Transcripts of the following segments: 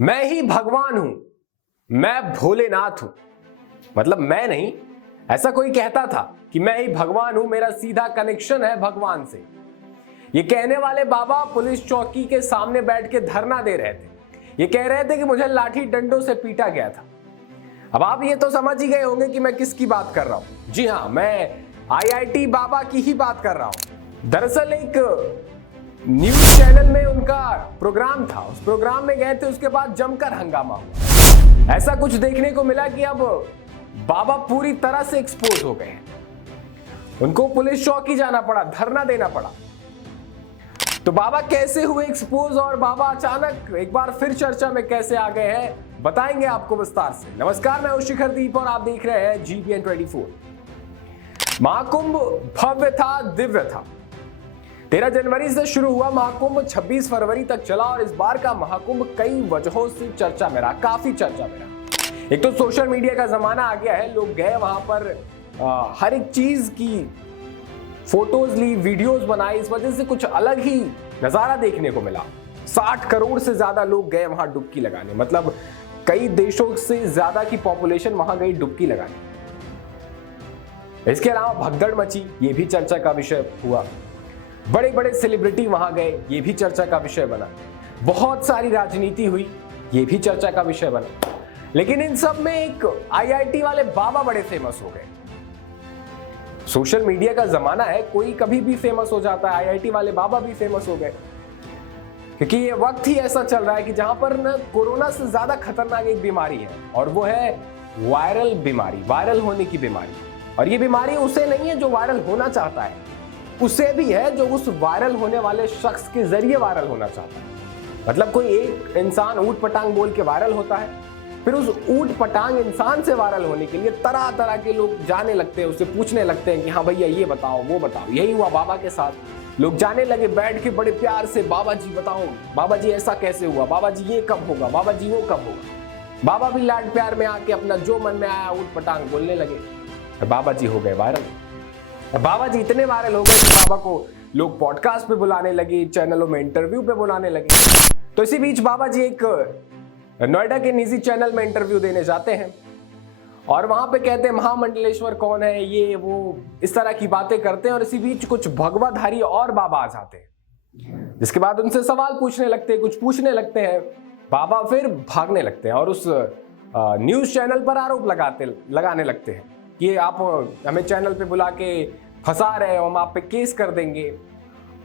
मैं ही भगवान हूं, मैं भोलेनाथ हूं। मतलब मैं नहीं, ऐसा कोई कहता था कि मैं ही भगवान हूं, मेरा सीधा कनेक्शन है भगवान से। ये कहने वाले बाबा पुलिस चौकी के सामने बैठ के धरना दे रहे थे। ये कह रहे थे कि मुझे लाठी डंडों से पीटा गया था। अब आप ये तो समझ ही गए होंगे कि मैं किसकी बात कर रहा हूं। जी हां, मैं आईआईटी बाबा की ही बात कर रहा हूं। दरअसल एक न्यूज चैनल में उनका प्रोग्राम था, उस प्रोग्राम में गए थे, उसके बाद जमकर हंगामा हुआ। ऐसा कुछ देखने को मिला कि अब बाबा पूरी तरह से एक्सपोज हो गए हैं। उनको पुलिस चौकी जाना पड़ा, धरना देना पड़ा। तो बाबा कैसे हुए एक्सपोज और बाबा अचानक एक बार फिर चर्चा में कैसे आ गए हैं, बताएंगे आपको विस्तार से। नमस्कार, मैं हूं शिखर दीप और आप देख रहे हैं GPN 24। महाकुंभ भव्य था, दिव्य था। 13 जनवरी से शुरू हुआ महाकुंभ 26 फरवरी तक चला और इस बार का महाकुंभ कई वजहों से चर्चा में रहा, काफी चर्चा में रहा। एक तो सोशल मीडिया का जमाना आ गया है, लोग गए वहां पर हर एक चीज की फोटोज ली, वीडियोस बनाई, इस वजह से कुछ अलग ही नजारा देखने को मिला। 60 करोड़ से ज्यादा लोग गए वहां डुबकी लगाने, मतलब कई देशों से ज्यादा की पॉपुलेशन वहां गई डुबकी लगाने। इसके अलावा भगदड़ मची, ये भी चर्चा का विषय हुआ। बड़े बड़े सेलिब्रिटी वहां गए, ये भी चर्चा का विषय बना। बहुत सारी राजनीति हुई, ये भी चर्चा का विषय बना। लेकिन इन सब में एक आईआईटी वाले बाबा बड़े फेमस हो गए। सोशल मीडिया का जमाना है, कोई कभी भी फेमस हो जाता है। आईआईटी वाले बाबा भी फेमस हो गए क्योंकि ये वक्त ही ऐसा चल रहा है कि जहां पर न कोरोना से ज्यादा खतरनाक एक बीमारी है और वो है वायरल बीमारी, वायरल होने की बीमारी। और ये बीमारी उसे नहीं है जो वायरल होना चाहता है, उसे भी है जो उस वायरल होने वाले शख्स के जरिए वायरल होना चाहता है। मतलब कोई एक इंसान ऊट पटांग बोल के वायरल होता है, फिर उस ऊट पटांग इंसान से वायरल होने के लिए तरह तरह के लोग जाने लगते हैं, उससे पूछने लगते हैं कि हाँ भैया ये बताओ, वो बताओ। यही हुआ बाबा के साथ। लोग जाने लगे बैठ के बड़े प्यार से, बाबा जी बताओ, बाबा जी ऐसा कैसे हुआ, बाबा जी ये कब होगा, बाबा जी वो कब होगा। बाबा भी लाड प्यार में आके अपना जो मन में आया ऊट पटांग बोलने लगे। बाबा जी हो गए वायरल। बाबा जी इतने वायरल हो गए कि बाबा को लोग पॉडकास्ट पे बुलाने लगे, चैनलों में इंटरव्यू पे बुलाने लगे। तो इसी बीच बाबा जी एक नोएडा के निजी चैनल में इंटरव्यू देने जाते हैं और वहां पे कहते हैं महामंडलेश्वर कौन है, ये वो, इस तरह की बातें करते हैं। और इसी बीच कुछ भगवाधारी और बाबा आ जाते हैं, जिसके बाद उनसे सवाल पूछने लगते हैं, कुछ पूछने लगते हैं। बाबा फिर भागने लगते हैं और उस न्यूज चैनल पर आरोप लगाने लगते हैं कि आप हमें चैनल पे बुला के फंसा रहे हो, हम आप पे केस कर देंगे।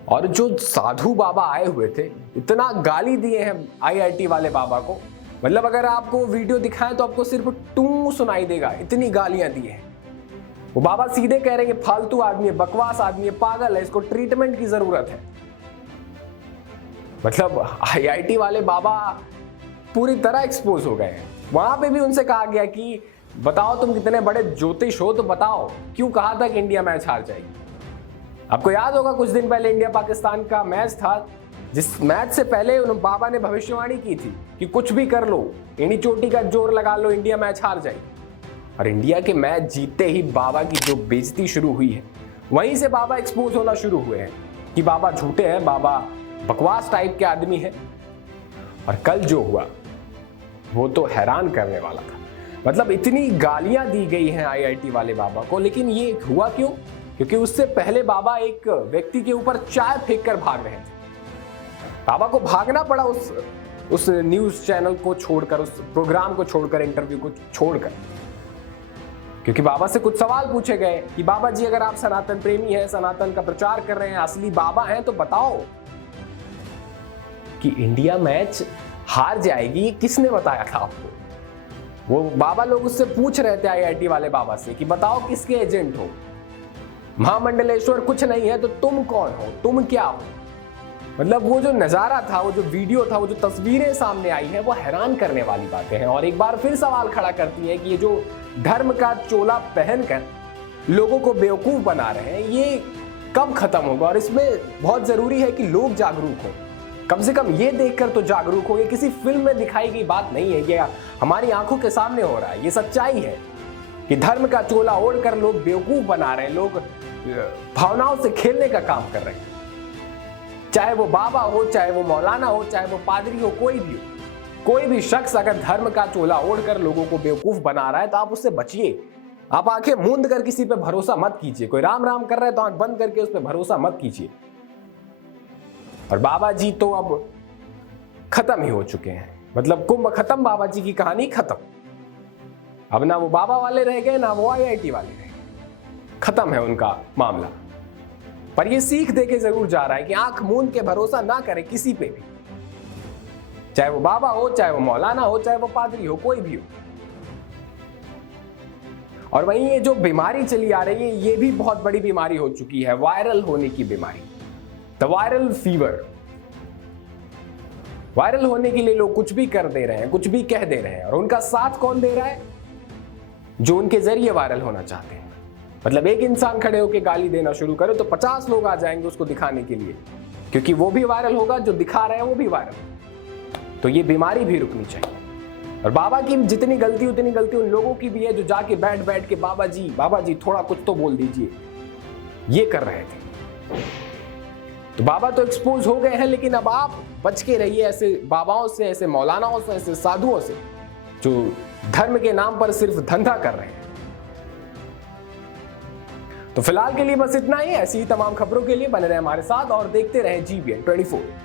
और जो साधु बाबा आए हुए थे, इतना गाली दिए हैं आईआईटी वाले बाबा को, मतलब अगर आपको वीडियो दिखाएं तो आपको सिर्फ टू सुनाई देगा, इतनी गालियां दी हैं। वो बाबा सीधे कह रहे हैं फालतू आदमी है, बकवास आदमी है, पागल है, इसको ट्रीटमेंट की जरूरत है। मतलब आईआईटी वाले बाबा पूरी तरह एक्सपोज हो गए हैं। वहां पे भी उनसे कहा गया कि बताओ तुम कितने बड़े ज्योतिष हो, तो बताओ क्यों कहा था कि इंडिया मैच हार जाएगी। आपको याद होगा कुछ दिन पहले इंडिया पाकिस्तान का मैच था, जिस मैच से पहले उन बाबा ने भविष्यवाणी की थी कि कुछ भी कर लो, एड़ी चोटी का जोर लगा लो, इंडिया मैच हार जाएगी। और इंडिया के मैच जीतते ही बाबा की जो बेइज्जती शुरू हुई है, वहीं से बाबा एक्सपोज होना शुरू हुए हैं कि बाबा झूठे हैं, बाबा बकवास टाइप के आदमी हैं। और कल जो हुआ वो तो हैरान करने वाला था। मतलब इतनी गालियां दी गई हैं आईआईटी वाले बाबा को, लेकिन ये हुआ क्यों? क्योंकि उससे पहले बाबा एक व्यक्ति के ऊपर चाय फेंक कर भाग रहे थे। बाबा को भागना पड़ा उस न्यूज चैनल को छोड़कर, उस प्रोग्राम को छोड़कर, इंटरव्यू को छोड़कर, क्योंकि बाबा से कुछ सवाल पूछे गए कि बाबा जी अगर आप सनातन प्रेमी हैं, सनातन का प्रचार कर रहे हैं, असली बाबा हैं, तो बताओ कि इंडिया मैच हार जाएगी, किसने बताया था आपको? वो बाबा लोग उससे पूछ रहे थे आईआईटी वाले बाबा से कि बताओ किसके एजेंट हो, महामंडलेश्वर कुछ नहीं है तो तुम कौन हो, तुम क्या हो? मतलब वो जो नजारा था, वो जो वीडियो था, वो जो तस्वीरें सामने आई हैं, वो हैरान करने वाली बातें हैं। और एक बार फिर सवाल खड़ा करती हैं कि ये जो धर्म का चोला पहनकर लोगों को बेवकूफ बना रहे हैं, ये कब खत्म होगा? और इसमें बहुत जरूरी है कि लोग जागरूक हों, कम से कम ये देखकर तो जागरूक हो। ये किसी फिल्म में दिखाई गई बात नहीं है, ये हमारी आंखों के सामने हो रहा है। ये सच्चाई है कि धर्म का चोला ओढ़कर लोग बेवकूफ बना रहे हैं, लोग भावनाओं से खेलने का काम कर रहे हैं। चाहे वो बाबा हो, चाहे वो मौलाना हो, चाहे वो पादरी हो, कोई भी हो, कोई भी शख्स अगर धर्म का चोला ओढ़कर लोगों को बेवकूफ बना रहा है तो आप उससे बचिए। आप आंखें मूंद कर किसी पे भरोसा मत कीजिए। कोई राम राम कर रहा है तो आंख बंद करके उस पर भरोसा मत कीजिए। और बाबा जी तो अब खत्म ही हो चुके हैं, मतलब कुंभ खत्म, बाबा जी की कहानी खत्म। अब ना वो बाबा वाले रह गए ना वो IIT वाले रह गए, खत्म है उनका मामला। पर ये सीख देके जरूर जा रहा है कि आंख मूंद के भरोसा ना करें किसी पे भी, चाहे वो बाबा हो, चाहे वो मौलाना हो, चाहे वो पादरी हो, कोई भी हो। और वहीं ये जो बीमारी चली आ रही है, ये भी बहुत बड़ी बीमारी हो चुकी है, वायरल होने की बीमारी, द वायरल फीवर। वायरल होने के लिए लोग कुछ भी कर दे रहे हैं, कुछ भी कह दे रहे हैं, और उनका साथ कौन दे रहा है? जो उनके जरिए वायरल होना चाहते हैं। मतलब एक इंसान खड़े होकर गाली देना शुरू करे तो 50 लोग आ जाएंगे उसको दिखाने के लिए, क्योंकि वो भी वायरल होगा, जो दिखा रहे हैं वो भी वायरल। तो ये बीमारी भी रुकनी चाहिए। और बाबा की जितनी गलती उतनी गलती उन लोगों की भी है जो जाके बैठ बैठ के बाबा जी थोड़ा कुछ तो बोल दीजिए, ये कर रहे थे। तो बाबा तो एक्सपोज हो गए हैं, लेकिन अब आप बच के रहिए ऐसे बाबाओं से, ऐसे मौलानाओं से, ऐसे साधुओं से जो धर्म के नाम पर सिर्फ धंधा कर रहे हैं। तो फिलहाल के लिए बस इतना ही। ऐसी ही तमाम खबरों के लिए बने रहे हमारे साथ और देखते रहे GBN 24।